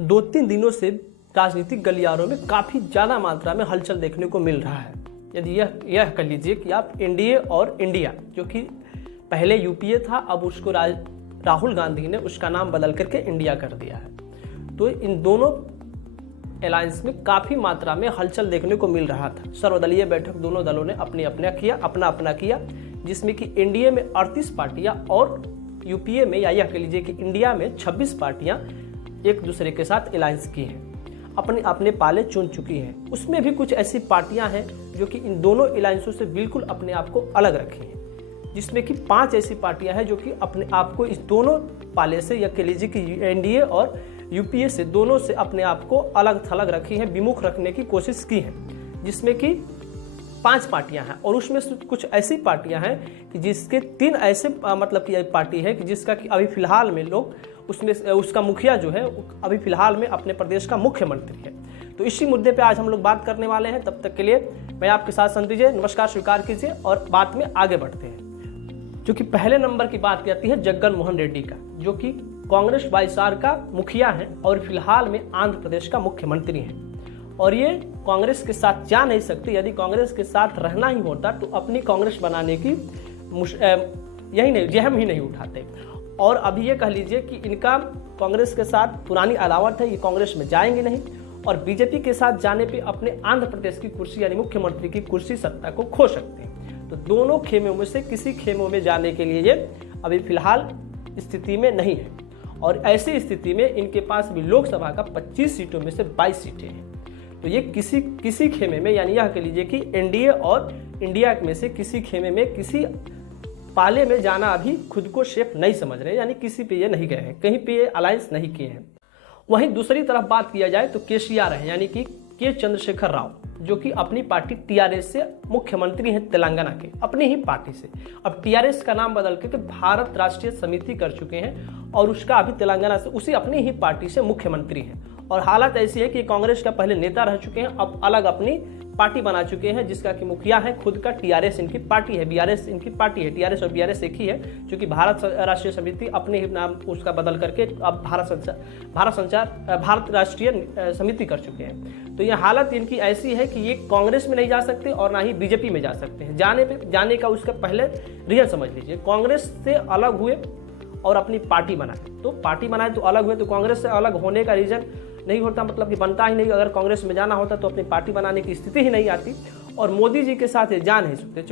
2-3 दिनों से राजनीतिक गलियारों में काफ़ी ज़्यादा मात्रा में हलचल देखने को मिल रहा है। यदि यह कह लीजिए कि आप एनडीए और इंडिया, जो कि पहले यूपीए था, अब उसको राहुल गांधी ने उसका नाम बदल करके इंडिया कर दिया है। तो इन दोनों अलायंस में काफ़ी मात्रा में हलचल देखने को मिल रहा था। सर्वदलीय बैठक दोनों दलों ने अपना अपना किया, जिसमें कि एनडीए में 38 पार्टियां और यूपीए में या यह कह लीजिए कि इंडिया में 26 पार्टियां एक दूसरे के साथ अलायंस की हैं, अपने अपने पाले चुन चुकी हैं। उसमें भी कुछ ऐसी पार्टियां हैं जो कि इन दोनों अलायंसों से बिल्कुल अपने आप को अलग रखी हैं, जिसमें कि 5 ऐसी पार्टियां हैं जो कि अपने आप को इस दोनों पाले से या कह लीजिए कि एनडीए और यूपीए से दोनों से अपने आप को अलग थलग रखी हैं, विमुख रखने की कोशिश की है, जिसमें कि 5 पार्टियां हैं। और उसमें से कुछ ऐसी पार्टियां हैं कि जिसके 3 ऐसे मतलब कि पार्टी है कि जिसका कि अभी फिलहाल में लोग उसमें उसका मुखिया जो है अभी फिलहाल में अपने प्रदेश का मुख्यमंत्री है। तो इसी मुद्दे पे आज हम लोग बात करने वाले हैं। तब तक के लिए मैं आपके साथ संत विजय, नमस्कार स्वीकार कीजिए और बात में आगे बढ़ते हैं। जो कि पहले नंबर की बात की जाती है जगन मोहन रेड्डी का, जो कि कांग्रेस वाईएसआर का मुखिया है और फिलहाल में आंध्र प्रदेश का मुख्यमंत्री है। और ये कांग्रेस के साथ जा नहीं सकते। यदि कांग्रेस के साथ रहना ही होता तो अपनी कांग्रेस बनाने की जहम ही नहीं उठाते। और अभी ये कह लीजिए कि इनका कांग्रेस के साथ पुरानी अदावत है, ये कांग्रेस में जाएंगे नहीं और बीजेपी के साथ जाने पे अपने आंध्र प्रदेश की कुर्सी यानी मुख्यमंत्री की कुर्सी सत्ता को खो सकते हैं। तो दोनों खेमों में से किसी खेमों में जाने के लिए ये अभी फिलहाल स्थिति में नहीं है। और ऐसी स्थिति में इनके पास भी लोकसभा का 25 सीटों में से 22 सीटें हैं। तो ये किसी खेमे में यानी यह कह लीजिए कि एनडीए और इंडिया में से किसी खेमे में किसी पाले में जाना अभी खुद को सेफ नहीं समझ रहे, यानी किसी पे ये नहीं गए हैं, कहीं पे ये अलायंस नहीं किए हैं। वहीं दूसरी तरफ बात किया जाए तो केसीआर है, यानी कि के चंद्रशेखर राव, जो कि अपनी पार्टी टीआरएस से मुख्यमंत्री हैं तेलंगाना के, अपनी ही पार्टी से। अब टीआरएस का नाम बदल के भारत राष्ट्रीय समिति कर चुके हैं और उसका अभी तेलंगाना से उसी अपनी ही पार्टी से मुख्यमंत्री हैं। और हालत ऐसी है कि कांग्रेस का पहले नेता रह चुके हैं, अब अलग अपनी पार्टी बना चुके हैं, जिसका कि मुखिया है खुद का भारत इनकी पार्टी है, बीआरएस इनकी पार्टी है। टीआरएस और बीआरएस एक ही है, क्योंकि भारत राष्ट्रीय समिति अपने ही नाम उसका बदल करके अब भारत राष्ट्रीय समिति कर चुके हैं। तो यह हालत इनकी ऐसी है कि ये कांग्रेस में नहीं जा सकते और ना ही बीजेपी में जा सकते हैं। जाने का उसका पहले रीजन समझ लीजिए। कांग्रेस से अलग हुए और अपनी पार्टी बनाए, तो पार्टी बनाए तो अलग हुए, तो कांग्रेस से अलग होने का रीजन नहीं होता, मतलब कि बनता ही नहीं। अगर कांग्रेस में जाना होता तो अपनी पार्टी बनाने की स्थिति ही नहीं आती। और मोदी जी के साथ ये जा नहीं सकते,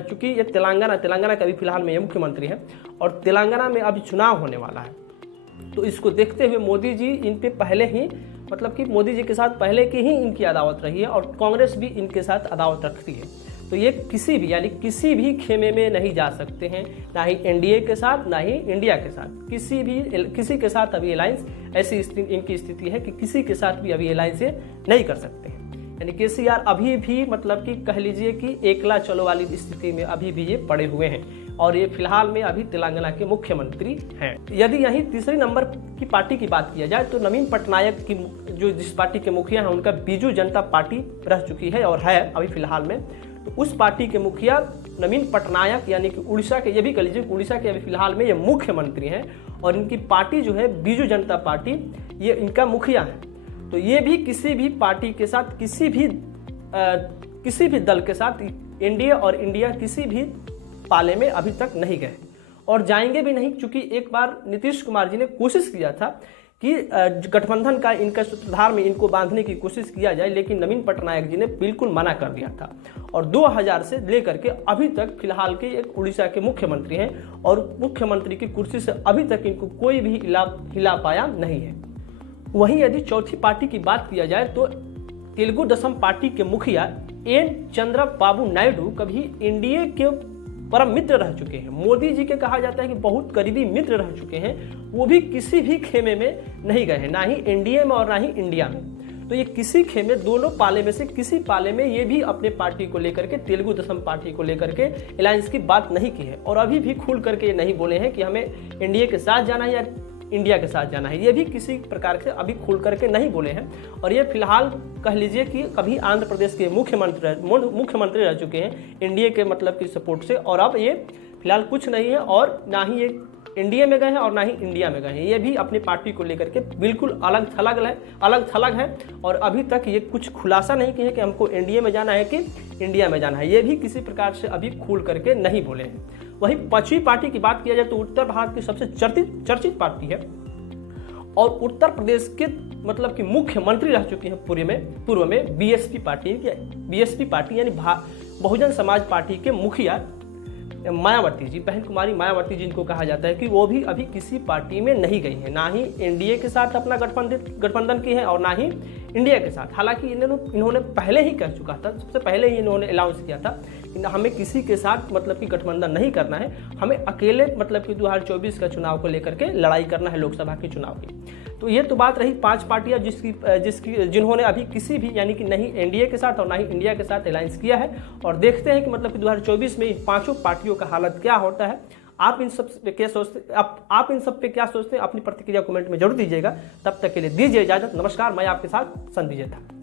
चूंकि ये तेलंगाना का भी फिलहाल में ये मुख्यमंत्री है और तेलंगाना में अभी चुनाव होने वाला है। तो इसको देखते हुए मोदी जी इन पे पहले ही, मतलब कि मोदी जी के साथ पहले की ही इनकी अदावत रही है और कांग्रेस भी इनके साथ अदावत रखती है। तो ये किसी भी खेमे में नहीं जा सकते हैं, ना ही एनडीए के साथ ना ही इंडिया के साथ, किसी के साथ अभी अलायंस, ऐसी इनकी स्थिति है कि किसी के साथ भी अभी अलायंस नहीं कर सकते हैं। यानी केसीआर अभी भी, मतलब कि कह लीजिए कि एकला चलो वाली स्थिति में अभी भी ये पड़े हुए हैं और ये फिलहाल में अभी तेलंगाना के मुख्यमंत्री हैं। यदि यही तीसरी नंबर की पार्टी की बात किया जाए तो नवीन पटनायक की, जो जिस पार्टी के मुखिया हैं, उनका बीजू जनता पार्टी रह चुकी है और है अभी फिलहाल में। तो उस पार्टी के मुखिया नवीन पटनायक, यानी कि उड़ीसा के, ये भी कह लीजिए उड़ीसा के अभी फिलहाल में ये मुख्यमंत्री हैं और इनकी पार्टी जो है बीजू जनता पार्टी, ये इनका मुखिया है। तो ये भी किसी भी पार्टी के साथ, किसी भी दल के साथ एनडीए और इंडिया किसी भी पाले में अभी तक नहीं गए और जाएंगे भी नहीं। चूंकि एक बार नीतीश कुमार जी ने कोशिश किया था कि गठबंधन का इनका सूत्रधार में इनको बांधने की कोशिश किया जाए, लेकिन नवीन पटनायक जी ने बिल्कुल मना कर दिया था। और 2000 से लेकर के अभी तक फिलहाल के एक उड़ीसा के मुख्यमंत्री हैं और मुख्यमंत्री की कुर्सी से अभी तक इनको कोई भी हिला पाया नहीं है। वहीं यदि चौथी पार्टी की बात किया जाए तो तेलुगु देशम पार्टी के मुखिया एन चंद्रबाबू नायडू कभी एनडीए के परम मित्र रह चुके हैं। मोदी जी के कहा जाता है कि बहुत करीबी मित्र रह चुके हैं। वो भी किसी भी खेमे में नहीं गए हैं, ना ही एनडीए में और ना ही इंडिया में। तो ये किसी खेमे, दोनों पाले में से किसी पाले में ये भी अपने पार्टी को लेकर के, तेलुगु देशम पार्टी को लेकर के अलायंस की बात नहीं की है और अभी भी खुल करके ये नहीं बोले हैं कि हमें एनडीए के साथ जाना है या इंडिया के साथ जाना है। ये भी किसी प्रकार से अभी खुल करके नहीं बोले हैं और ये फिलहाल कह लीजिए कि कभी आंध्र प्रदेश के मुख्यमंत्री रह चुके हैं एनडीए के, मतलब की सपोर्ट से, और अब ये फिलहाल कुछ नहीं है और ना ही ये एनडीए में गए हैं और ना ही इंडिया में गए हैं। ये भी अपनी पार्टी को लेकर के बिल्कुल अलग थलग है और अभी तक ये कुछ खुलासा नहीं किया है कि हमको एनडीए में जाना है कि इंडिया में जाना है। ये भी किसी प्रकार से अभी खुल करके नहीं बोले हैं। वहीं पांचवी पार्टी की बात किया जाए तो उत्तर भारत की सबसे चर्चित पार्टी है और उत्तर प्रदेश के मतलब कि मुख्यमंत्री रह चुकी हैं पूर्व में बीएसपी पार्टी यानी बहुजन समाज पार्टी के मुखिया मायावती जी, बहन कुमारी मायावती जी, इनको कहा जाता है कि वो भी अभी किसी पार्टी में नहीं गई हैं, ना ही एनडीए के साथ अपना गठबंधन की है और ना ही इंडिया के साथ। हालांकि इन्होंने पहले ही कह चुका था, सबसे पहले ही इन्होंने अनाउंस किया था कि हमें किसी के साथ मतलब कि गठबंधन नहीं करना है, हमें अकेले मतलब कि 2024 का चुनाव को लेकर के लड़ाई करना है, लोकसभा के चुनाव की। तो ये तो बात रही 5 पार्टियां जिन्होंने अभी किसी भी यानी कि नहीं एनडीए के साथ और ना ही इंडिया के साथ अलायंस किया है। और देखते हैं कि मतलब कि 2024 में इन 5 पार्टियों का हालत क्या होता है। आप इन सब पे क्या सोचते हैं, अपनी प्रतिक्रिया कमेंट में जरूर दीजिएगा। तब तक के लिए दीजिए इजाजत। नमस्कार, मैं आपके साथ संदीप था।